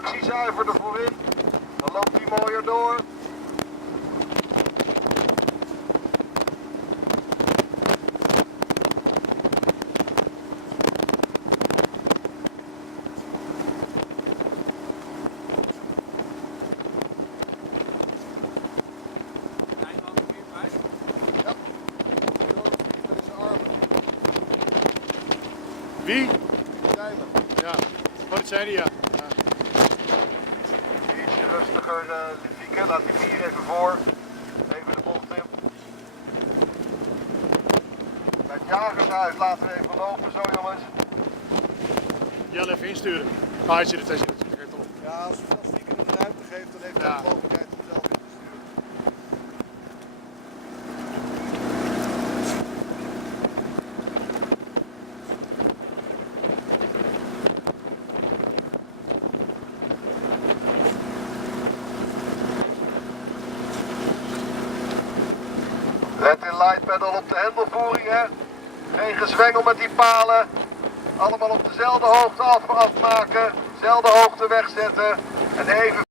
tractie zuiverder voorin. Dan loopt hij mooier door. Wie? Zeilen. Ja, wat zei hij? Ja. Ietsje rustiger dit weekend. Laat die 4 even voor. Even de bocht in. Bij het jagershuis laten we even lopen zo jongens. Jelle even insturen. Ah, hij zit het. Geef al op. Ja, als Stiekem de ruimte geeft, dan heeft hij de mogelijkheid om zelf in te sturen. Let in light pedal op de hendelvoering, hè. Geen gezwengel met die palen. Allemaal op dezelfde hoogte afmaken. Dezelfde hoogte wegzetten. En even